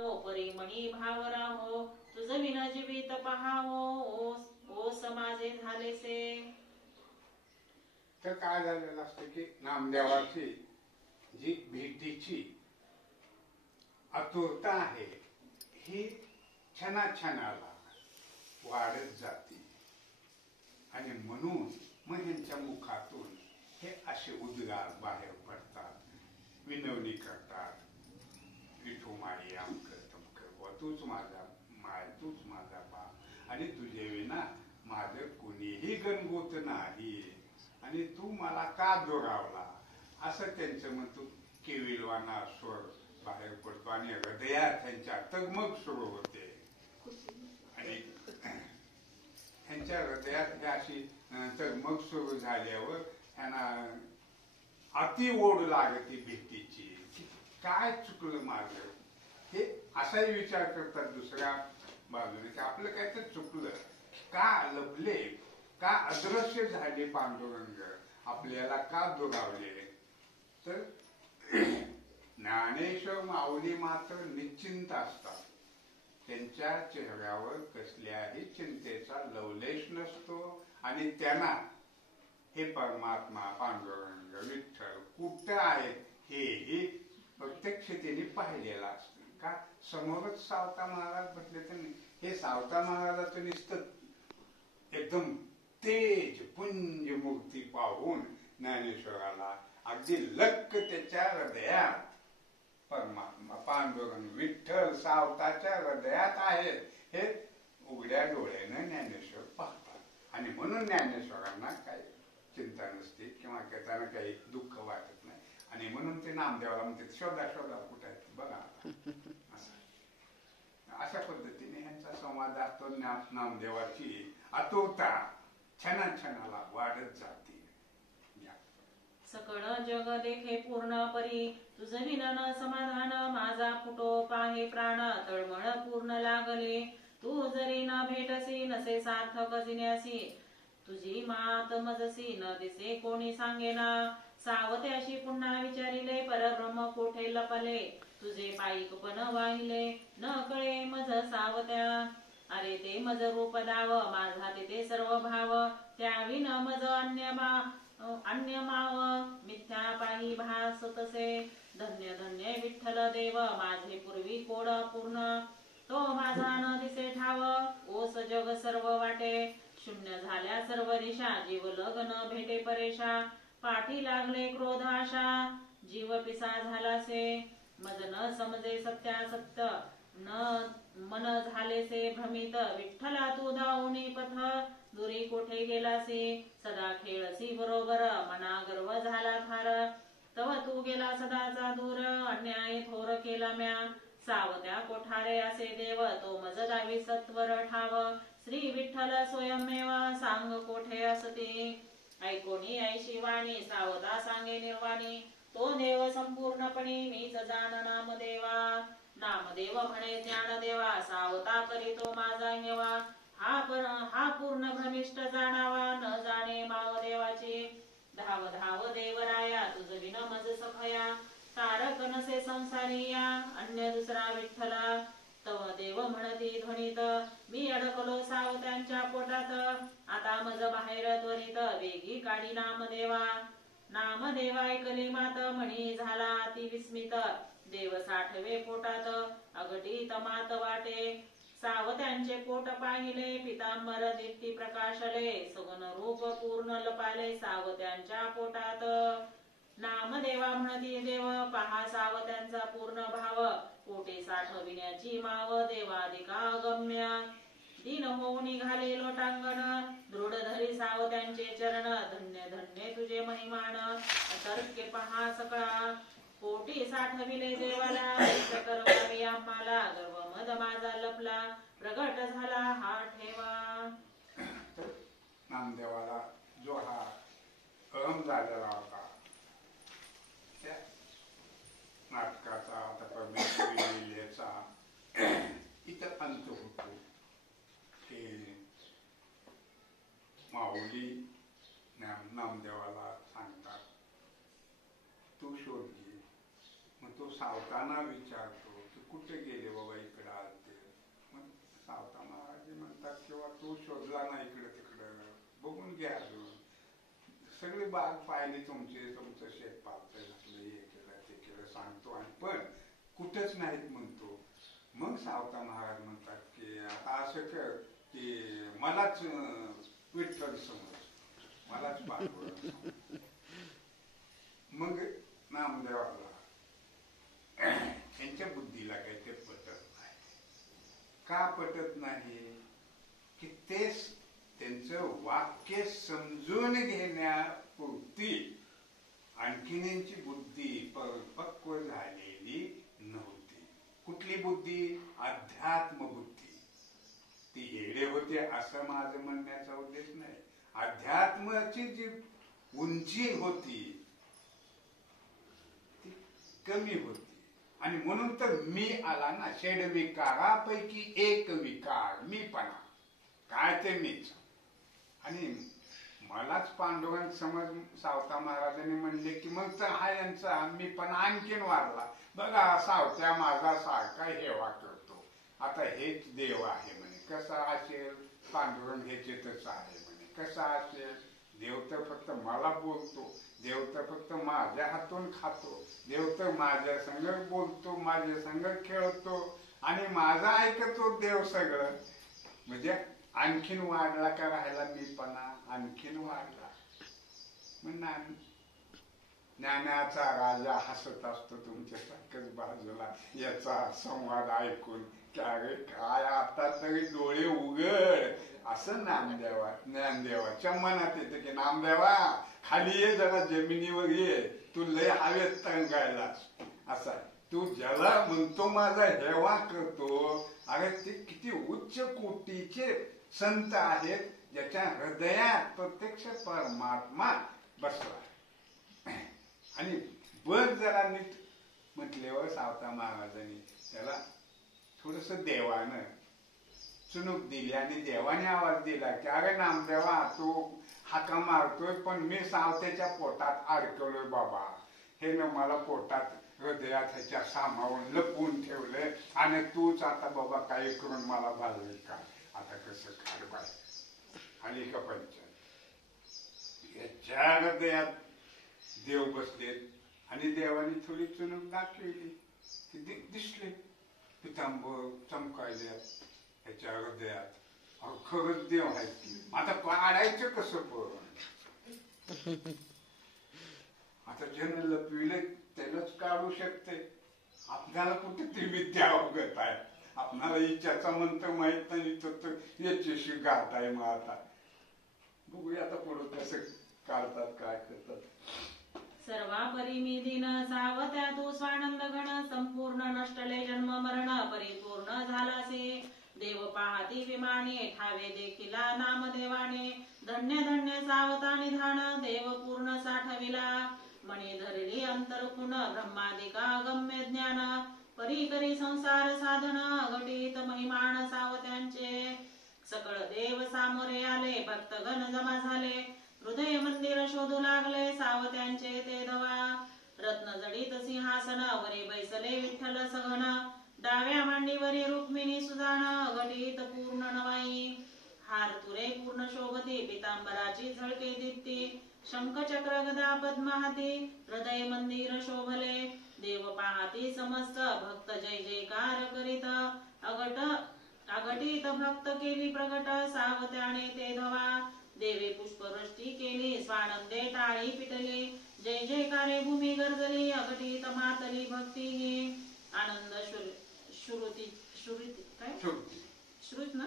जावो परिमणी भाव राहो तुझ विना जीवित पहावो ओस माझे झालेसे. तर काय झालेलं असतं की नामदेवाची जी भेटीची आतुरता आहे ही क्षणाक्षणाला वाढत जाते आणि म्हणून मग यांच्या मुखातून हे असे उद्गार बाहेर पडतात, विनवणी करतात. विठू माई आमकं तमकं तूच माझा माय तूच माझा बाप आणि तुझे विना माझं कुणीही गणगोत नाही आणि तू मला का दुरावला असं त्यांचं म्हणतो. केविलवाना स्वर बाहेर पडतो आणि हृदयात त्यांच्या तगमग सुरू होते आणि त्यांच्या हृदयात ही अशी तगमग सुरू झाल्यावर त्यांना अति ओढ लागते भेटीची. काय चुकलं माझं हे असाही विचार करतात दुसऱ्या बाजूने की आपलं काय तर चुकलं, का लपले, का अदृश्य झाले पांडुरंग, आपल्याला का दुरावले. तर ज्ञानेश्वर माऊली मात्र निश्चिंत असतात. त्यांच्या चेहऱ्यावर कसल्याही चिंतेचा लवलेश नसतो आणि त्यांना हे परमात्मा पांडुरंग विठ्ठल कुठं आहेत हेही प्रत्यक्षतेने पाहिलेलं असतं. का समोरच सावता महाराज म्हटले तर हे सावता महाराजाचं नुसतं एकदम तेज पुंज मूर्ती पाहून ज्ञानेश्वराला अगदी लक्क त्याच्या हृदयात परमात्मा पांडुरंग विठ्ठल सावताच्या हृदयात आहेत हे उघड्या डोळ्यानं ज्ञानेश्वर पाहतात आणि म्हणून ज्ञानेश्वरांना काही चिंता नसते किंवा त्यांना काही दुःख वाटत नाही आणि म्हणून ते नामदेवाला म्हणते शोधा शोधा कुठे आहेत बघा. अशा पद्धतीने ह्यांचा संवाद असतो. नामदेवाची आतुरता क्षणाक्षणाला वाढत जाते. सकळ जग देखे पूर्ण परी तुझ विना न समाधान माझा फुटो पाहे प्राण तळमळ पूर्ण लागले. तू जरी न भेटसी नसे सार्थक जिन्यासी तुझी मात मजसी न दिसे कोणी सांगेना. सावत्याशी पुन्हा विचारिले परब्रह्म कोठे लपले तुझे पायिक पण वाहिले न कळे मज सावत्या. अरे ते मज रूप दाव माझा तिथे सर्व भाव त्याविन मज अन्य माव मिथ्या पाही भास तसे. धन्य धन्य विठ्ठल देव माझे पूर्वी कोड पूर्ण तो माझा न दिसे ठाव ओस जग सर्व वाटे शून्य झाल्या सर्व दिशा जीव लग्न भेटे परेशा. पाठी लागले क्रोध आशा जीव पिसा झालासे मज न समजे सत्यासत्य न मन झालेसे भ्रमित. विठ्ठला तू दाऊनी पथ दुरी कोठे गेलासे सदा खेळसी बरोबर मना गर्व झाला थार. तव तू गेला सदाचा दूर अन्याय थोर केला म्या. सावत्या कोठारे असे देव तो मज दावी सत्वर ठाव. श्री विठ्ठल स्वयंमेव सांग कोठे असते. ऐकोनी ऐशी वाणी सावता सांगे निर्वाणी तो देव संपूर्णपणे मीच जाण नामदेवा. नामदेव म्हणे ज्ञानदेवा सावता करीतो माझा हेवा. हा पूर्ण भ्रमिष्ट जाणावा न जाणे मावदेवाची. धाव धाव देवराया तुझ विन मज सखया तारक नसे संसारिया अन्य दुसरा विठ्ठला. तव देव म्हणती ध्वनीत मी अडकलो सावत्यांच्या पोटात आता मज बाहेर त्वरित वेगी काढी नामदेवा. नामदेवा ऐकली मात म्हणी झाला अति विस्मित देव साठवे पोटात अगटी तमात वाटे. सावत्यांचे पोट पाहिले पितांबर दीप्ती प्रकाशले सगुण रूप पूर्ण लपाले सावत्यांच्या पोटात. नामदेवा म्हणती देव पहा सावत्यांचा पूर्ण भाव पोटे साठविण्याची माव देवाधिका गम्य. दीन होऊन निघाले लोटांगण दृढ धरी सावत्यांचे चरण धन्य धन्य तुझे महिमान. तर्के पहा सकळा पोटी साठविले देवाला करवावे आम्हाला गर्व मद माझा लपला प्रगट झाला हा ठेवा. नामदेवाला जो हा अहम झालेला होता त्या नाटकाचा आता परमेश्वरी लीलेचा इथं अंत होतो. ते माऊली नामदेवाला सांगतात तू शोध घे. मग तो सावताना विचारतो की कुठे गेले बाबा तू शोधला ना इकडं तिकडं, बघून घ्या अजून. सगळी बाग पाहिली तुमची, तुमचं शेत पालतं घातलं, हे केलं ते केलं सांगतो, आणि पण कुठंच नाहीत म्हणतो. मग सावता महाराज म्हणतात की आता असं कर की मलाच विठ्ठल समज, मलाच पांडुरंग समज. मग नामदेवाला त्यांच्या बुद्धीला काही ते पटत नाही. का पटत नाही? की तेच त्यांचं वाक्य समजून घेण्यापुरती आणखीनची बुद्धी परिपक्व झालेली नव्हती. कुठली बुद्धी? अध्यात्म बुद्धी. ती येडे होते असं माझं म्हणण्याचा उद्देश नाही. अध्यात्माची जी उंची होती ती कमी होती, आणि म्हणून तर मी आला ना. षड विकारापैकी एक विकार मीपणा. काय ते मीच. आणि मलाच पांडुरंग समज सावता महाराजांनी म्हणले की मग तर हा यांचा मीपणा आणखीन वाढला. बघा सावत्या माझा सारखा हेवा करतो, आता हेच देव आहे म्हणे. कसा असेल? पांडुरंग ह्याचेतच आहे म्हणे. कसा असेल? देव तर फक्त मला बोलतो, देव तर फक्त माझ्या हातून खातो, देव तर माझ्या संग बोलतो, माझ्या संग खेळतो, आणि माझा ऐकतो देव सगळं. म्हणजे आणखीन वाढला का राहिला मीपणा? आणखीन वाढला. मग ज्ञानाचा राजा हसत असतो तुमच्यासारखंच बाजूला याचा संवाद ऐकून. अरे काय आता तरी डोळे उघड, असं ज्ञानदेवाच्या मनात येते की नामदेवा खाली ये जरा, जमिनीवर ये, तू लय हवेत तंगायला. असा तू ज्याला म्हणतो माझा हेवा करतो, अरे ते किती उच्च कोटीचे संत आहेत ज्याच्या हृदयात प्रत्यक्ष परमात्मा बसला. आणि बघ जरा नीट म्हटल्यावर सावता महाराजांनी त्याला थोडस देवानं चुनूक दिली, आणि देवाने आवाज दिला की अरे नामदेवा तू हाका मारतोय, पण मी सावत्याच्या पोटात अडकलोय बाबा. हे न मला पोटात हृदयात ह्याच्या सामावून लपवून ठेवलंय, आणि तूच आता बाबा काही करून मला भाजली का? आता कसं खाड बाय आली का पंचायत? याच्या हृदयात देव बसलेत, आणि देवाने थोडी चुनूक दाखवली, दिसले पितांबर चमकायल्यात ह्याच्या हृदयात. खरंच देव आहेत. आता काढायचं कसं? पण आता ज्यानं लपविले त्यालाच काढू शकते. आपल्याला कुठे ती विद्या अवगत आहे? आपणाला इच्छाचा मंत्र माहित नाही तर याच्याशी गाताय. मग आता बघूया आता पुढे कसं काढतात, काय करतात. सर्वापरी मी दिन सावत्या तू स्वानंद गण, संपूर्ण नष्टले जन्म मरण परिपूर्ण झालासे. देव पाहती विमाने ठावे देखिला नामदेवाने, धन्य धन्य सावता निधान देव पूर्ण साठविला. मणी धरली अंतरपुन ब्रह्मादिका गम्य ज्ञान, परी करी संसार साधन अघटित महिमान सावत्यांचे. सकळ देव सामोरे आले भक्तगण जमा झाले, हृदय मंदिर शोधू लागले सावत्यांचे ते दवा. रत्न जडित सिंहासन वरी बैसले विठ्ठल सघन, डाव्या मांडीवरी रुक्मिणी सुजान अघटित पूर्ण नवाई. हार तुरे पूर्ण शोभती पितांबराची झळके दीप्ती, शंखचक्र गदा पद्म हाती हृदय मंदिर शोभले. देव पाहती समस्त भक्त जय जयकार करीत, अघटित भक्त केली प्रगट सावत्याने ते धवा. देवे पुष्पवृष्टी केली स्वानंदे टाळी पिटली, जय जयकारे भूमी गर्जली अघटित मातली भक्ती. आनंद श्रुती काय श्रुत ना